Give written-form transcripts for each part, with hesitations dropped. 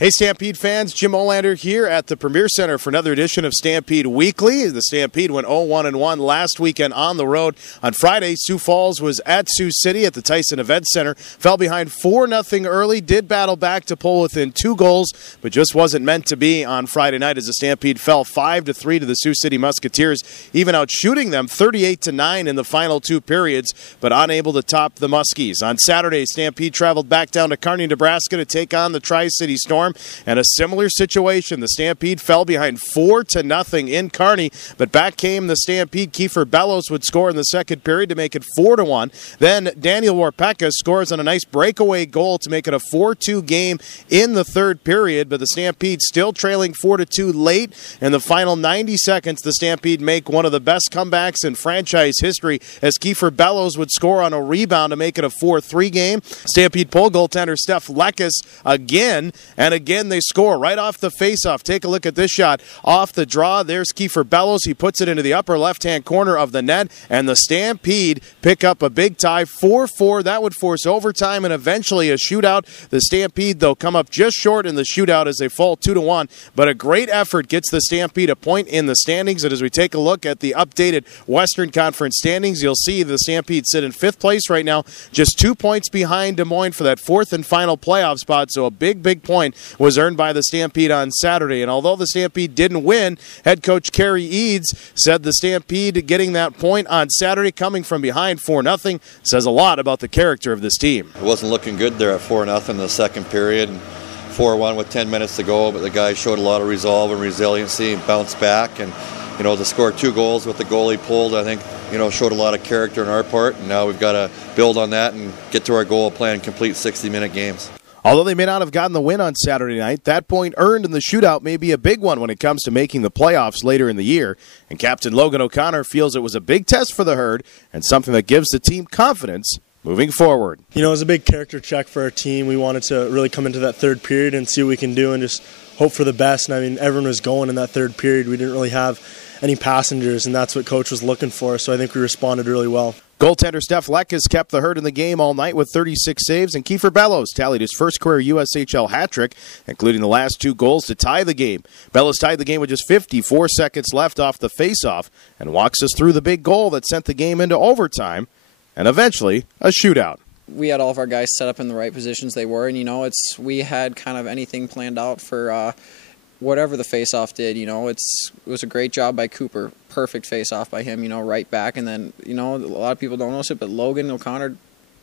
Hey Stampede fans, Jim Olander here at the Premier Center for another edition of Stampede Weekly. The Stampede went 0-1-1 last weekend on the road. On Friday, Sioux Falls was at Sioux City at the Tyson Event Center. Fell behind 4-0 early, did battle back to pull within 2 goals, but just wasn't meant to be on Friday night as the Stampede fell 5-3 to the Sioux City Musketeers, even out shooting them 38-9 in the final 2 periods, but unable to top the Muskies. On Saturday, Stampede traveled back down to Kearney, Nebraska to take on the Tri-City Storm. And a similar situation. The Stampede fell behind 4-0 in Kearney, but back came the Stampede. Kiefer Bellows would score in the second period to make it 4-1. Then Daniel Warpeka scores on a nice breakaway goal to make it a 4-2 game in the third period, but the Stampede still trailing 4-2 late. In the final 90 seconds, the Stampede make one of the best comebacks in franchise history as Kiefer Bellows would score on a rebound to make it a 4-3 game. Stampede pole goaltender Steph Leckis again and again they score right off the faceoff. Take a look at this shot off the draw. There's Kiefer Bellows. He puts it into the upper left-hand corner of the net, and the Stampede pick up a big tie, 4-4. That would force overtime and eventually a shootout. The Stampede, though, come up just short in the shootout as they fall 2-1, but a great effort gets the Stampede a point in the standings. And as we take a look at the updated Western Conference standings, you'll see the Stampede sit in 5th place right now, just 2 points behind Des Moines for that 4th and final playoff spot. So a big point was earned by the Stampede on Saturday. And although the Stampede didn't win, head coach Coach Eades said the Stampede getting that point on Saturday, coming from behind 4-0, says a lot about the character of this team. It wasn't looking good there at 4-0 in the second period. 4-1 with 10 minutes to go, but the guys showed a lot of resolve and resiliency and bounced back. And, to score 2 goals with the goalie pulled, I think, showed a lot of character on our part. And now we've got to build on that and get to our goal of playing complete 60-minute games. Although they may not have gotten the win on Saturday night, that point earned in the shootout may be a big one when it comes to making the playoffs later in the year. And Captain Logan O'Connor feels it was a big test for the Herd and something that gives the team confidence moving forward. It was a big character check for our team. We wanted to really come into that third period and see what we can do and just hope for the best. And everyone was going in that third period. We didn't really have any passengers, and that's what Coach was looking for. So I think we responded really well. Goaltender Steph Leckis kept the Herd in the game all night with 36 saves, and Kiefer Bellows tallied his first career USHL hat trick, including the last 2 goals to tie the game. Bellows tied the game with just 54 seconds left off the faceoff and walks us through the big goal that sent the game into overtime and eventually a shootout. We had all of our guys set up in the right positions they were, and we had kind of anything planned out for whatever the face-off did. It was a great job by Cooper. Perfect face-off by him, right back. And then, a lot of people don't notice it, but Logan O'Connor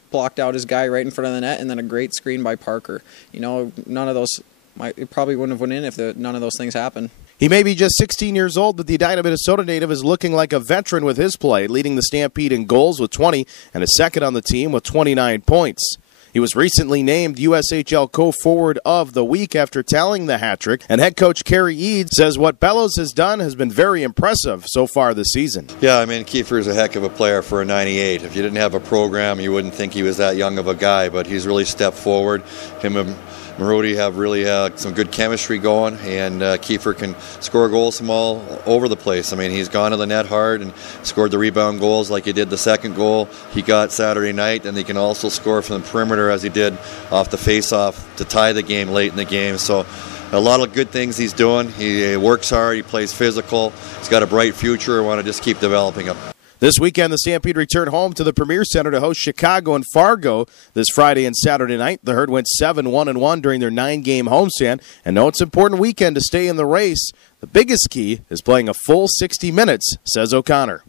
blocked out his guy right in front of the net, and then a great screen by Parker. None of those, it probably wouldn't have went in if none of those things happened. He may be just 16 years old, but the Edina, Minnesota native is looking like a veteran with his play, leading the Stampede in goals with 20 and a second on the team with 29 points. He was recently named USHL Co-Forward of the Week after tallying the hat trick, and head coach Coach Eades says what Bellows has done has been very impressive so far this season. Yeah, Kiefer is a heck of a player for a 98. If you didn't have a program, you wouldn't think he was that young of a guy, but he's really stepped forward. Him and Marudi have really some good chemistry going, and Kiefer can score goals from all over the place. He's gone to the net hard and scored the rebound goals like he did the second goal he got Saturday night, and he can also score from the perimeter as he did off the face-off to tie the game late in the game. So a lot of good things he's doing. He works hard, he plays physical, he's got a bright future. I want to just keep developing him. This weekend, the Stampede returned home to the Premier Center to host Chicago and Fargo this Friday and Saturday night. The Herd went 7-1-1 during their 9-game homestand. And though it's an important weekend to stay in the race, the biggest key is playing a full 60 minutes, says O'Connor.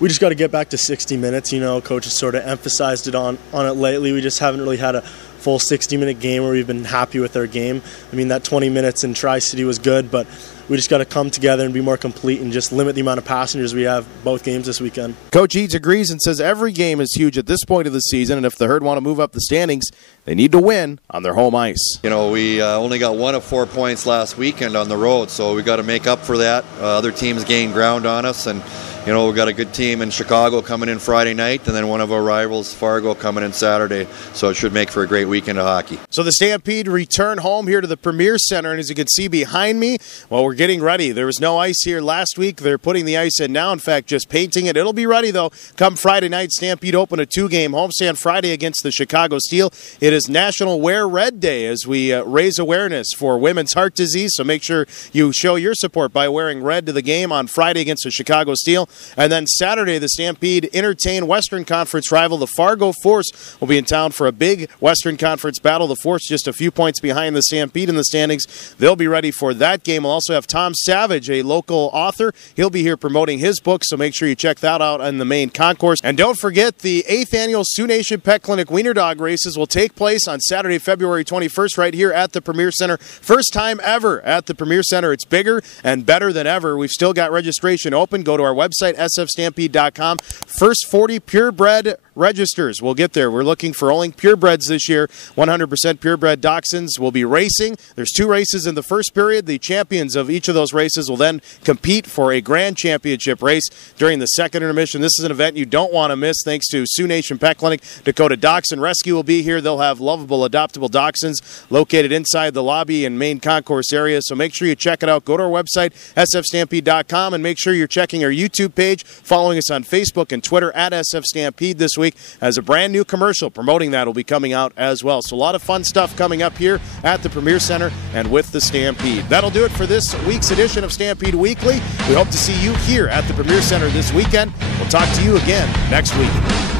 We just got to get back to 60 minutes. Coach has sort of emphasized it on it lately. We just haven't really had a full 60-minute game where we've been happy with our game. That 20 minutes in Tri-City was good, but we just got to come together and be more complete and just limit the amount of passengers we have both games this weekend. Coach Eades agrees and says every game is huge at this point of the season, and if the Herd want to move up the standings, they need to win on their home ice. We only got 1 of 4 points last weekend on the road, so we got to make up for that. Other teams gained ground on us, and you know, we've got a good team in Chicago coming in Friday night, and then one of our rivals, Fargo, coming in Saturday. So it should make for a great weekend of hockey. So the Stampede return home here to the Premier Center, and as you can see behind me, well, we're getting ready. There was no ice here last week. They're putting the ice in now, in fact, just painting it. It'll be ready, though, come Friday night. Stampede open a 2-game homestand Friday against the Chicago Steel. It is National Wear Red Day as we raise awareness for women's heart disease, so make sure you show your support by wearing red to the game on Friday against the Chicago Steel. And then Saturday, the Stampede entertain Western Conference rival, the Fargo Force, will be in town for a big Western Conference battle. The Force just a few points behind the Stampede in the standings. They'll be ready for that game. We'll also have Tom Savage, a local author. He'll be here promoting his book, so make sure you check that out on the main concourse. And don't forget, the 8th annual Sioux Nation Pet Clinic Wiener Dog races will take place on Saturday, February 21st, right here at the Premier Center. First time ever at the Premier Center. It's bigger and better than ever. We've still got registration open. Go to our website, sfstampede.com. First 40 purebred registers will get there. We're looking for only purebreds this year. 100% purebred dachshunds will be racing. There's 2 races in the first period. The champions of each of those races will then compete for a grand championship race during the second intermission. This is an event you don't want to miss, thanks to Sioux Nation Pet Clinic. Dakota Dachshund Rescue will be here. They'll have lovable adoptable dachshunds located inside the lobby and main concourse area, so make sure you check it out. Go to our website, sfstampede.com, and make sure you're checking our YouTube page, following us on Facebook and Twitter at sfstampede this week, as a brand new commercial promoting that will be coming out as well. So a lot of fun stuff coming up here at the Premier Center and with the Stampede. That'll do it for this week's edition of Stampede Weekly. We hope to see you here at the Premier Center this weekend. We'll talk to you again next week.